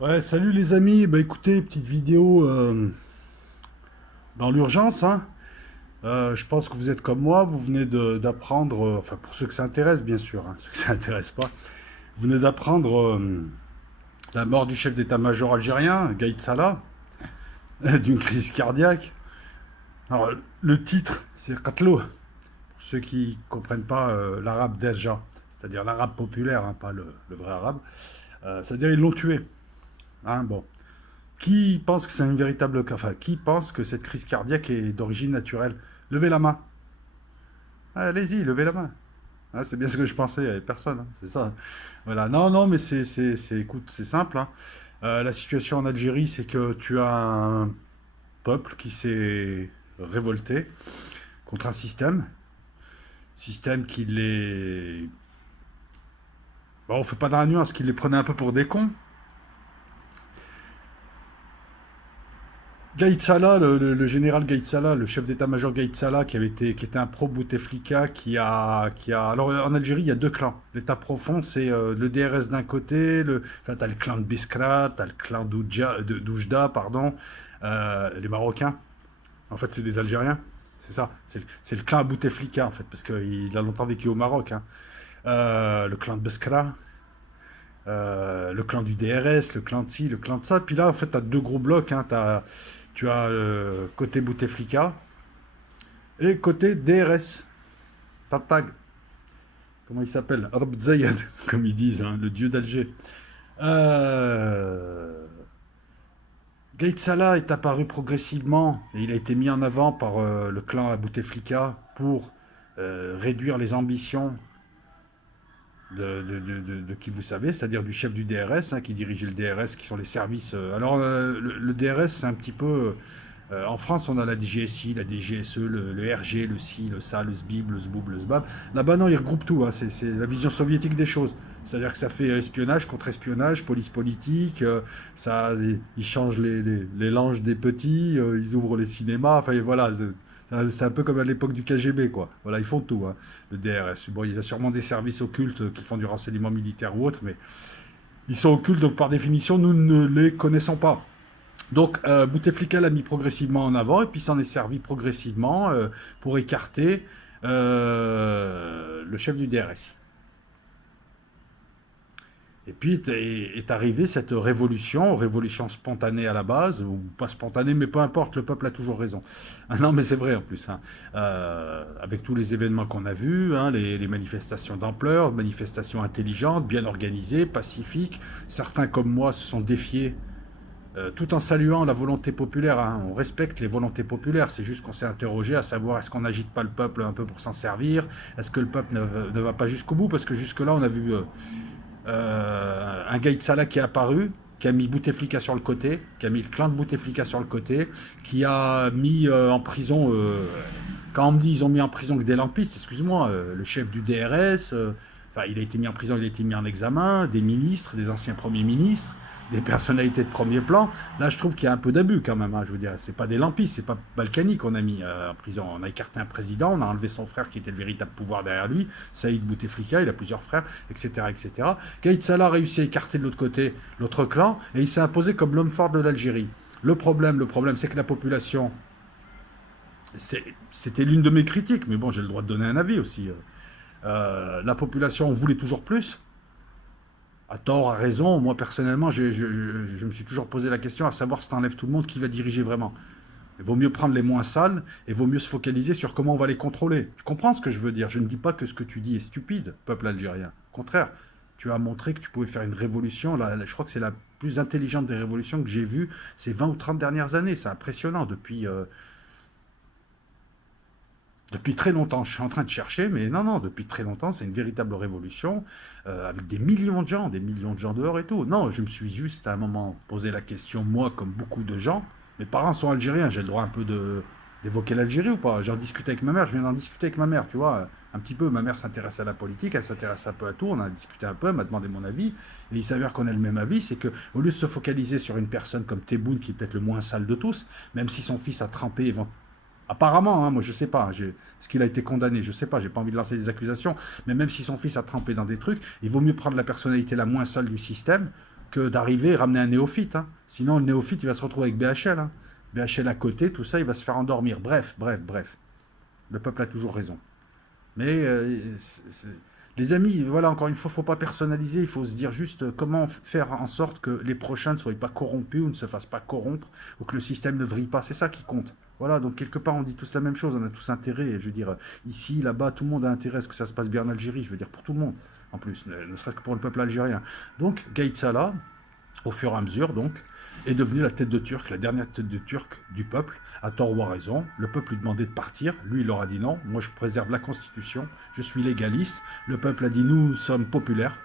Ouais, salut les amis. Bah écoutez, petite vidéo dans l'urgence, hein. Je pense que vous êtes comme moi, vous venez d'apprendre, enfin pour ceux que ça intéresse bien sûr, hein, ceux que ça intéresse pas, vous venez d'apprendre la mort du chef d'état-major algérien, Gaïd Salah, d'une crise cardiaque. Alors le titre, c'est Qatlo, pour ceux qui comprennent pas l'arabe déjà, c'est-à-dire l'arabe populaire, hein, pas le vrai arabe. C'est-à-dire ils l'ont tué, hein, bon. Qui pense que c'est une véritable... Enfin, qui pense que cette crise cardiaque est d'origine naturelle? Levez la main. Ah, allez-y, levez la main. Ah, c'est bien ce que je pensais, il n'y avait personne, hein, c'est ça. Voilà, non, non, mais écoute, c'est simple, hein. La situation en Algérie, c'est que tu as un peuple qui s'est révolté contre un système qui les... Bon, on fait pas de la nuance, qui les prenait un peu pour des cons. Gaïd Salah, le général Gaïd Salah, le chef d'état-major Gaïd Salah, qui était un pro-Bouteflika, alors en Algérie, il y a deux clans. L'état profond, c'est le DRS d'un côté, enfin, t'as le clan de Biskra, t'as le clan d'Oujda, pardon, les Marocains. En fait, c'est des Algériens. C'est ça. C'est le clan Bouteflika, en fait, parce qu'il a longtemps vécu au Maroc, hein. Le clan de Biskra, le clan du DRS, le clan de ci, le clan de ça. Puis là, en fait, tu as deux gros blocs, hein. Tu as côté Bouteflika et côté DRS. Tartag. Comment il s'appelle? Rab Zayed, comme ils disent, hein, le dieu d'Alger. Euh... Gaïd Salah est apparu progressivement et il a été mis en avant par le clan à Bouteflika pour réduire les ambitions de qui vous savez, c'est-à-dire du chef du DRS, hein, qui dirigeait le DRS, qui sont les services. Alors, le DRS, c'est un petit peu. En France, on a la DGSI, la DGSE, le RG, le CI, le SA, le SBIB, le SBOUB, le SBAB. Là-bas, non, ils regroupent tout, hein, c'est la vision soviétique des choses. C'est-à-dire que ça fait espionnage contre espionnage, police politique, ils changent les langes des petits, ils ouvrent les cinémas, enfin voilà, c'est un peu comme à l'époque du KGB, quoi. Voilà, ils font tout, hein, le DRS. Bon, il y a sûrement des services occultes qui font du renseignement militaire ou autre, mais ils sont occultes, donc par définition, nous ne les connaissons pas. Donc, Bouteflika l'a mis progressivement en avant, et puis s'en est servi progressivement pour écarter le chef du DRS. Et puis est arrivée cette révolution spontanée à la base, ou pas spontanée, mais peu importe, le peuple a toujours raison. Ah non, mais c'est vrai en plus, hein. Avec tous les événements qu'on a vus, hein, les manifestations d'ampleur, manifestations intelligentes, bien organisées, pacifiques. Certains comme moi se sont défiés, tout en saluant la volonté populaire, hein. On respecte les volontés populaires, c'est juste qu'on s'est interrogé à savoir est-ce qu'on n'agite pas le peuple un peu pour s'en servir, est-ce que le peuple ne va pas jusqu'au bout, parce que jusque-là on a vu un Gaïd Salah qui est apparu, qui a mis Bouteflika sur le côté, qui a mis le clan de Bouteflika sur le côté, qui a mis en prison, quand on me dit ils ont mis en prison que des lampistes, excuse-moi, le chef du DRS, enfin il a été mis en prison, il a été mis en examen, des ministres, des anciens premiers ministres, des personnalités de premier plan. Là, je trouve qu'il y a un peu d'abus quand même, hein, je veux dire, c'est pas des lampistes, c'est pas Balkany qu'on a mis en prison. On a écarté un président, on a enlevé son frère qui était le véritable pouvoir derrière lui, Saïd Bouteflika, il a plusieurs frères, etc., etc. Gaïd Salah a réussi à écarter de l'autre côté l'autre clan et il s'est imposé comme l'homme fort de l'Algérie. Le problème, c'est que la population, c'était l'une de mes critiques, mais bon, j'ai le droit de donner un avis aussi. La population voulait toujours plus, à tort, à raison. Moi, personnellement, je me suis toujours posé la question à savoir si t'enlèves tout le monde, qui va diriger vraiment. Il vaut mieux prendre les moins sales et vaut mieux se focaliser sur comment on va les contrôler. Tu comprends ce que je veux dire? Je ne dis pas que ce que tu dis est stupide, peuple algérien. Au contraire, tu as montré que tu pouvais faire une révolution. Je crois que c'est la plus intelligente des révolutions que j'ai vues ces 20 ou 30 dernières années. C'est impressionnant depuis très longtemps. Je suis en train de chercher, mais non, non, depuis très longtemps, c'est une véritable révolution, avec des millions de gens dehors et tout. Non, je me suis juste à un moment posé la question, moi, comme beaucoup de gens, mes parents sont algériens, j'ai le droit un peu d'évoquer l'Algérie ou pas? J'en discutais avec ma mère, je viens d'en discuter avec ma mère, tu vois, un petit peu. Ma mère s'intéresse à la politique, elle s'intéresse un peu à tout, on a discuté un peu, elle m'a demandé mon avis, et il s'avère qu'on a le même avis, c'est que au lieu de se focaliser sur une personne comme Tebboune, qui est peut-être le moins sale de tous, même si son fils a trempé apparemment, hein, moi je sais pas, ce qu'il a été condamné, je sais pas, j'ai pas envie de lancer des accusations, mais même si son fils a trempé dans des trucs, il vaut mieux prendre la personnalité la moins sale du système que d'arriver et ramener un néophyte. Hein. Sinon, le néophyte, il va se retrouver avec BHL. Hein. BHL à côté, tout ça, il va se faire endormir. Bref, bref, bref. Le peuple a toujours raison. Mais les amis, voilà, encore une fois, il ne faut pas personnaliser, il faut se dire juste comment faire en sorte que les prochains ne soient pas corrompus ou ne se fassent pas corrompre ou que le système ne vrille pas. C'est ça qui compte. Voilà, donc quelque part, on dit tous la même chose, on a tous intérêt. Je veux dire, ici, là-bas, tout le monde a intérêt à ce que ça se passe bien en Algérie, je veux dire, pour tout le monde, en plus, ne serait-ce que pour le peuple algérien. Donc, Gaïd Salah, au fur et à mesure, donc, est devenu la tête de Turc, la dernière tête de Turc du peuple, à tort ou à raison. Le peuple lui demandait de partir, lui il leur a dit non, moi je préserve la Constitution, je suis légaliste. Le peuple a dit nous sommes populaires.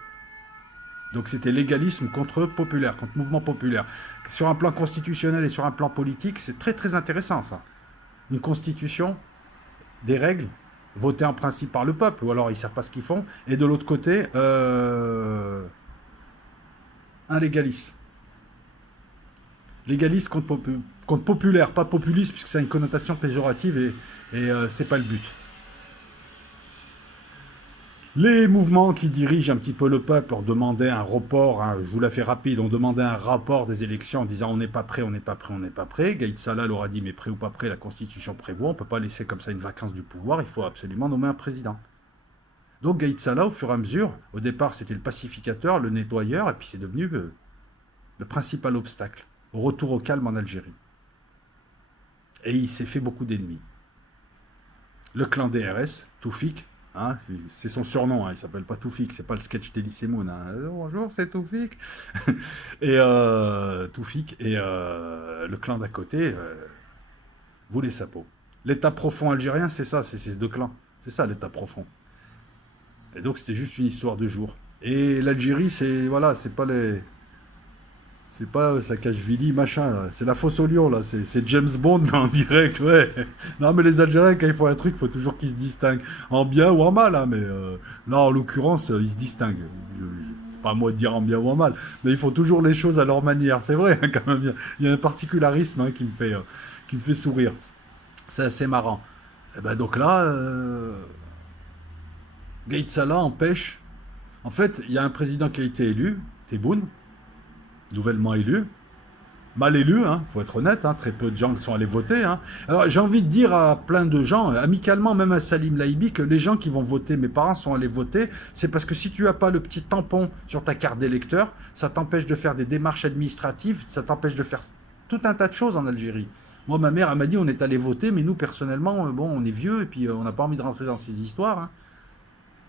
Donc c'était légalisme contre populaire, contre mouvement populaire. Sur un plan constitutionnel et sur un plan politique, c'est très très intéressant ça. Une constitution, des règles, votées en principe par le peuple, ou alors ils ne savent pas ce qu'ils font, et de l'autre côté, un légaliste. Légaliste contre populaire, pas populiste, puisque ça a une connotation péjorative et c'est pas le but. Les mouvements qui dirigent un petit peu le peuple ont demandé un report, hein, je vous la fais rapide, ont demandé un rapport des élections en disant on n'est pas prêt, on n'est pas prêt, on n'est pas prêt. Gaïd Salah leur a dit mais prêt ou pas prêt, la Constitution prévoit, on ne peut pas laisser comme ça une vacance du pouvoir, il faut absolument nommer un président. Donc Gaïd Salah, au fur et à mesure, au départ c'était le pacificateur, le nettoyeur, et puis c'est devenu le principal obstacle au retour au calme en Algérie. Et il s'est fait beaucoup d'ennemis. Le clan DRS, Toufik, hein, c'est son surnom, hein, il s'appelle pas Toufik, c'est pas le sketch d'Elysée Moon. Hein. Bonjour, c'est Toufik. Et Toufik et le clan d'à côté voulaient sa peau. L'État profond algérien, c'est ça, c'est ces deux clans. C'est ça l'État profond. Et donc c'était juste une histoire de jour. Et l'Algérie, c'est voilà, c'est pas les. C'est pas Saakashvili, machin, c'est la fosse au lion, là, c'est James Bond, mais en direct, ouais. Non, mais les Algériens, quand ils font un truc, il faut toujours qu'ils se distinguent, en bien ou en mal, hein, mais là, en l'occurrence, ils se distinguent. C'est pas à moi de dire en bien ou en mal, mais ils font toujours les choses à leur manière, c'est vrai, hein, quand même, il y a un particularisme hein, qui me fait sourire. C'est assez marrant. Et ben donc là, Gaïd Salah empêche... En fait, il y a un président qui a été élu, Tebboune, nouvellement élu, mal élu, hein, faut être honnête, hein, très peu de gens sont allés voter. Hein. Alors j'ai envie de dire à plein de gens, amicalement même à Salim Laïbi, que les gens qui vont voter, mes parents sont allés voter, c'est parce que si tu n'as pas le petit tampon sur ta carte d'électeur, ça t'empêche de faire des démarches administratives, ça t'empêche de faire tout un tas de choses en Algérie. Moi, ma mère, elle m'a dit, on est allé voter, mais nous, personnellement, bon, on est vieux, et puis on n'a pas envie de rentrer dans ces histoires. Hein.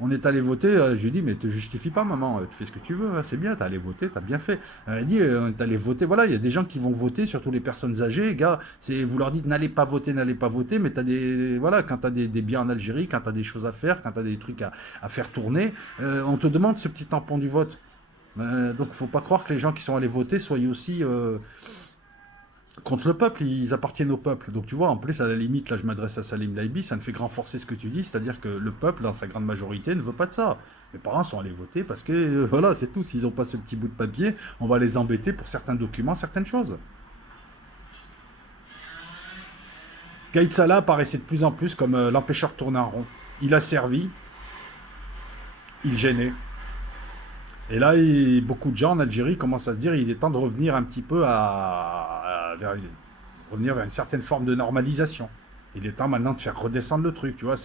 On est allé voter, je lui ai dit, mais te justifie pas, maman, tu fais ce que tu veux, hein, c'est bien, t'es allé voter, t'as bien fait. Elle a dit, on est allé voter, voilà, il y a des gens qui vont voter, surtout les personnes âgées, gars, vous leur dites, n'allez pas voter, mais t'as des, voilà, quand t'as des biens en Algérie, quand t'as des choses à faire, quand t'as des trucs à faire tourner, on te demande ce petit tampon du vote. Donc, faut pas croire que les gens qui sont allés voter soient aussi... contre le peuple, ils appartiennent au peuple. Donc tu vois, en plus, à la limite, là je m'adresse à Salim Laïbi, ça ne fait que renforcer ce que tu dis, c'est-à-dire que le peuple, dans sa grande majorité, ne veut pas de ça. Mes parents sont allés voter parce que, voilà, c'est tout. S'ils n'ont pas ce petit bout de papier, on va les embêter pour certains documents, certaines choses. Gaïd Salah apparaissait de plus en plus comme l'empêcheur de tourner en rond. Il a servi, il gênait. Et là, beaucoup de gens en Algérie commencent à se dire il est temps de revenir un petit peu revenir vers une certaine forme de normalisation. Il est temps maintenant de faire redescendre le truc, tu vois.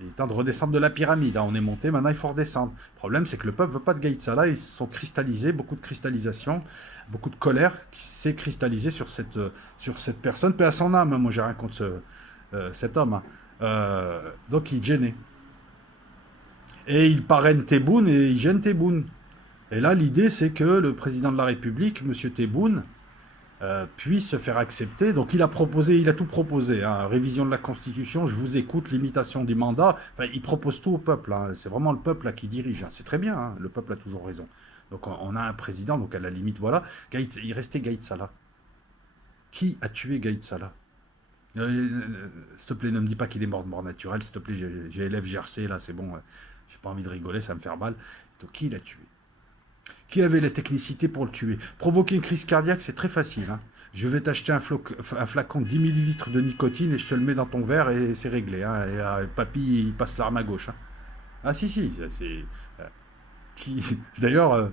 Il est temps de redescendre de la pyramide. Hein. On est monté, maintenant il faut redescendre. Le problème, c'est que le peuple ne veut pas de Gaïd Salah. Ils se sont cristallisés, beaucoup de cristallisation, beaucoup de colère qui s'est cristallisée sur cette personne. Paix à son âme, hein. Moi j'ai rien contre cet homme. Hein. Donc il gênait. Et il parraine Tebboune et il gêne Tebboune. Et là, l'idée, c'est que le président de la République, M. Tebboune, puisse se faire accepter. Donc il a tout proposé. Hein. Révision de la Constitution, je vous écoute, limitation du mandat. Enfin, il propose tout au peuple. Hein. C'est vraiment le peuple là, qui dirige. Hein. C'est très bien, hein. Le peuple a toujours raison. Donc on a un président, donc à la limite, voilà. Il restait Gaïd Salah. Qui a tué Gaïd Salah? S'il te plaît, ne me dis pas qu'il est mort de mort naturelle. S'il te plaît, j'ai élève GRC, là, c'est bon. J'ai pas envie de rigoler, ça me fait mal. Donc, qui l'a tué? Qui avait la technicité pour le tuer? Provoquer une crise cardiaque, c'est très facile. Hein. Je vais t'acheter un flacon de 10 millilitres de nicotine et je te le mets dans ton verre et c'est réglé. Hein. Et papy, il passe l'arme à gauche. Hein. Ah si, c'est... D'ailleurs,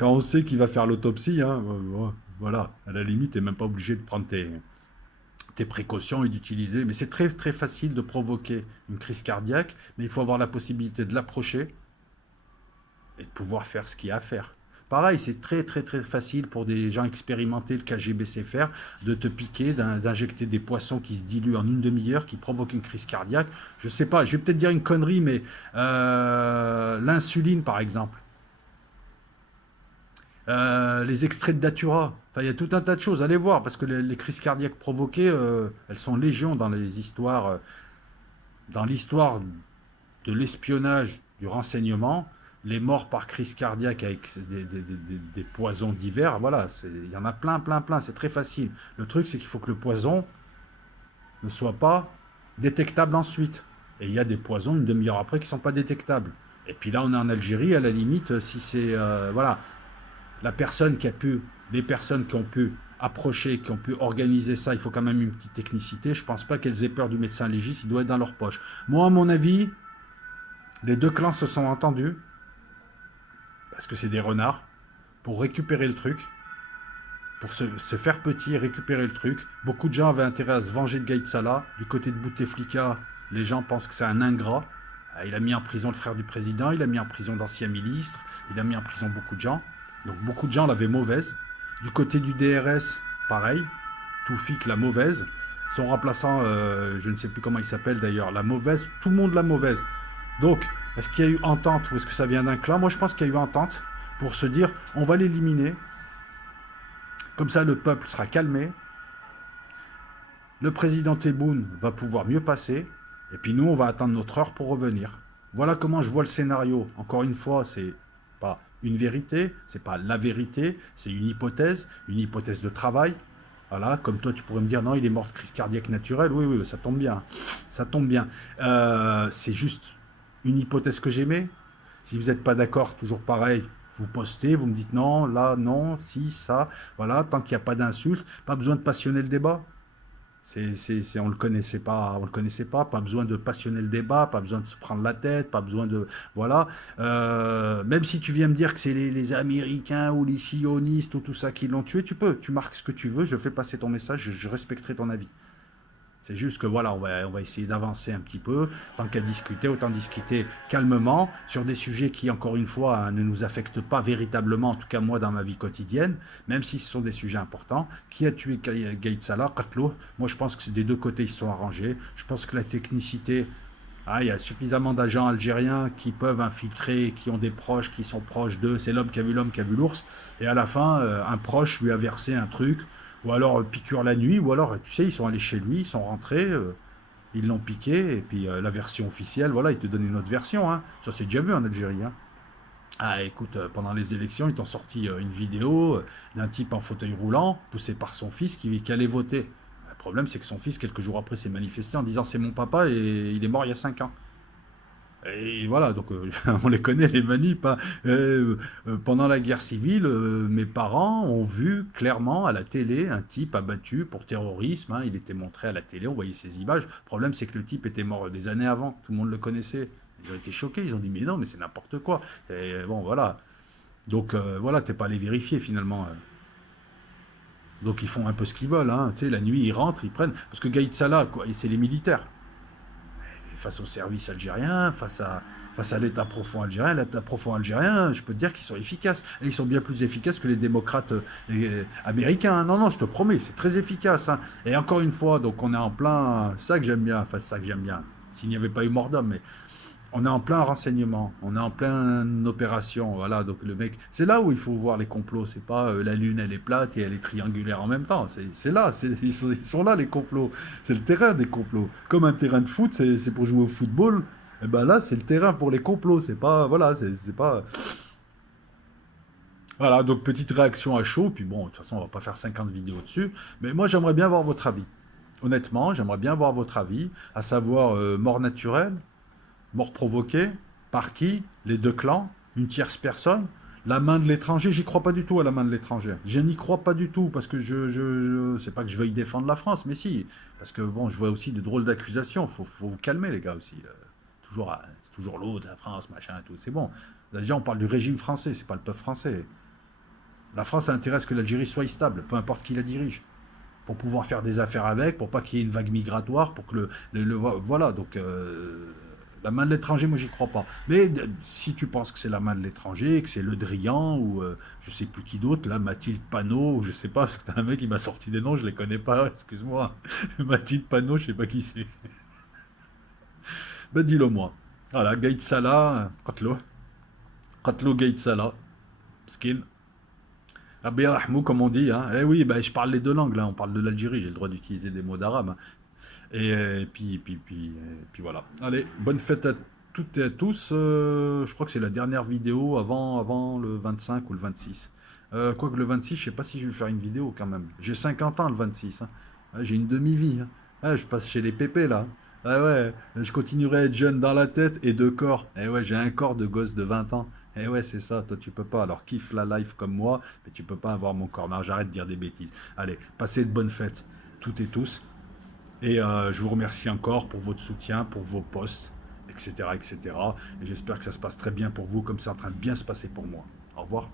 Quand on sait qu'il va faire l'autopsie, hein, voilà, à la limite, t'es même pas obligé de prendre tes précautions et d'utiliser. Mais c'est très très facile de provoquer une crise cardiaque, mais il faut avoir la possibilité de l'approcher et de pouvoir faire ce qu'il y a à faire. Pareil, c'est très très très facile pour des gens expérimentés, le KGB sait faire, de te piquer, d'injecter des poissons qui se diluent en une demi-heure, qui provoquent une crise cardiaque. Je sais pas, je vais peut-être dire une connerie, mais l'insuline par exemple, les extraits de datura, enfin il y a tout un tas de choses, allez voir, parce que les crises cardiaques provoquées, elles sont légion dans les histoires, dans l'histoire de l'espionnage, du renseignement, les morts par crise cardiaque avec des poisons divers, voilà, il y en a plein, plein, plein, c'est très facile. Le truc, c'est qu'il faut que le poison ne soit pas détectable ensuite. Et il y a des poisons une demi-heure après qui ne sont pas détectables. Et puis là, on est en Algérie, à la limite, si c'est... voilà, la personne qui a pu, les personnes qui ont pu approcher, qui ont pu organiser ça, il faut quand même une petite technicité. Je ne pense pas qu'elles aient peur du médecin légiste, il doit être dans leur poche. Moi, à mon avis, les deux clans se sont entendus, parce que c'est des renards, pour récupérer le truc, pour se faire petit et récupérer le truc. Beaucoup de gens avaient intérêt à se venger de Gaïd Salah. Du côté de Bouteflika, les gens pensent que c'est un ingrat. Il a mis en prison le frère du président, il a mis en prison d'anciens ministres, il a mis en prison beaucoup de gens. Donc beaucoup de gens l'avaient mauvaise. Du côté du DRS, pareil. Toufik, la mauvaise. Son remplaçant, je ne sais plus comment il s'appelle d'ailleurs, la mauvaise. Tout le monde la mauvaise. Donc, est-ce qu'il y a eu entente ou est-ce que ça vient d'un clan? Moi, je pense qu'il y a eu entente pour se dire, on va l'éliminer. Comme ça, le peuple sera calmé. Le président Tebboune va pouvoir mieux passer. Et puis nous, on va attendre notre heure pour revenir. Voilà comment je vois le scénario. Encore une fois, c'est pas une vérité, c'est pas la vérité, c'est une hypothèse de travail. Voilà, comme toi, tu pourrais me dire, non, il est mort de crise cardiaque naturelle. Oui, oui, ça tombe bien. Ça tombe bien. C'est juste une hypothèse que j'aimais. Si vous n'êtes pas d'accord, toujours pareil, vous postez, vous me dites non, là, non, si, ça. Voilà, tant qu'il n'y a pas d'insulte, pas besoin de passionner le débat. On le connaissait pas, on le connaissait pas besoin de passionner le débat, pas besoin de se prendre la tête, pas besoin de, voilà. Même si tu viens me dire que c'est les Américains ou les sionistes ou tout ça qui l'ont tué, tu peux, tu marques ce que tu veux, je fais passer ton message, je respecterai ton avis. C'est juste que voilà, on va essayer d'avancer un petit peu. Tant qu'à discuter, autant discuter calmement sur des sujets qui, encore une fois, hein, ne nous affectent pas véritablement, en tout cas moi dans ma vie quotidienne, même si ce sont des sujets importants. Qui a tué Gaïd Salah, Qatlo? Moi je pense que c'est des deux côtés, ils se sont arrangés. Je pense que la technicité, il y a suffisamment d'agents algériens qui peuvent infiltrer, qui ont des proches, qui sont proches d'eux. C'est l'homme qui a vu l'ours. Et à la fin, un proche lui a versé un truc. Ou alors piqûre la nuit. Ou alors, tu sais, ils sont allés chez lui, ils sont rentrés. Ils l'ont piqué. Et puis la version officielle, voilà, ils te donnent une autre version. Hein. Ça, c'est déjà vu en Algérie. Hein. Ah, écoute, pendant les élections, ils t'ont sorti une vidéo d'un type en fauteuil roulant, poussé par son fils, qui allait voter. Le problème, c'est que son fils, quelques jours après, s'est manifesté en disant c'est mon papa et il est mort il y a 5 ans. Et voilà, donc on les connaît, les manipes. Hein. Pendant la guerre civile, mes parents ont vu clairement à la télé un type abattu pour terrorisme. Hein. Il était montré à la télé, on voyait ses images. Le problème, c'est que le type était mort des années avant. Tout le monde le connaissait. Ils ont été choqués, ils ont dit mais non, mais c'est n'importe quoi. Et bon, voilà. Donc voilà, t'es pas allé vérifier finalement. Donc ils font un peu ce qu'ils veulent. Hein. Tu sais, la nuit, ils rentrent, ils prennent. Parce que Gaïd Salah, quoi, c'est les militaires face au service algérien, face à l'État profond algérien. L'État profond algérien, je peux te dire qu'ils sont efficaces. Et ils sont bien plus efficaces que les démocrates américains. Non, non, je te promets, c'est très efficace. Hein. Et encore une fois, donc on est en plein... Ça que j'aime bien, enfin ça que j'aime bien. S'il n'y avait pas eu mort d'homme, mais on est en plein renseignement, on est en plein opération, voilà, donc le mec, c'est là où il faut voir les complots, c'est pas la lune elle est plate et elle est triangulaire en même temps, c'est là, ils sont là les complots, c'est le terrain des complots, comme un terrain de foot, c'est pour jouer au football, et ben là c'est le terrain pour les complots, c'est pas, voilà, c'est pas... Voilà, donc petite réaction à chaud, puis bon, de toute façon on va pas faire 50 vidéos dessus, mais moi j'aimerais bien voir votre avis, honnêtement, j'aimerais bien voir votre avis, à savoir mort naturelle, mort provoquée, par qui? Les deux clans, une tierce personne, la main de l'étranger, j'y crois pas du tout à la main de l'étranger. Je n'y crois pas du tout, parce que c'est pas que je veuille défendre la France, mais si, parce que bon, je vois aussi des drôles d'accusations, faut vous calmer les gars aussi. Toujours, c'est toujours l'autre, la France, machin et tout, c'est bon. Déjà, on parle du régime français, c'est pas le peuple français. La France a intérêt à ce que l'Algérie soit stable, peu importe qui la dirige, pour pouvoir faire des affaires avec, pour pas qu'il y ait une vague migratoire, pour que voilà, donc la main de l'étranger, moi j'y crois pas. Mais si tu penses que c'est la main de l'étranger, que c'est Le Drian, ou je sais plus qui d'autre, là, Mathilde Panot, ou je sais pas, parce que t'as un mec qui m'a sorti des noms, je les connais pas, excuse-moi. Mathilde Panot, je sais pas qui c'est. Ben dis-le moi. Voilà, Gaït Salah, Qatlo. Qatlo Gaït Salah, skin. Rabbi Rahmou, comme on dit, hein. Eh oui, ben, je parle les deux langues, là. On parle de l'Algérie, j'ai le droit d'utiliser des mots d'arabe, hein. Et puis voilà. Allez, bonne fête à toutes et à tous. Je crois que c'est la dernière vidéo avant le 25 ou le 26. Quoique le 26, je sais pas si je vais faire une vidéo quand même. J'ai 50 ans le 26, hein. Ouais, j'ai une demi-vie, hein. Ouais, je passe chez les pépés là. Ah ouais, je continuerai à être jeune dans la tête et de corps. Eh ouais, j'ai un corps de gosse de 20 ans. Eh ouais, c'est ça, toi tu peux pas. Alors kiffe la life comme moi, mais tu peux pas avoir mon corps. Non, j'arrête de dire des bêtises. Allez, passez de bonnes fêtes, toutes et tous. Et je vous remercie encore pour votre soutien, pour vos posts, etc. etc. Et j'espère que ça se passe très bien pour vous, comme c'est en train de bien se passer pour moi. Au revoir.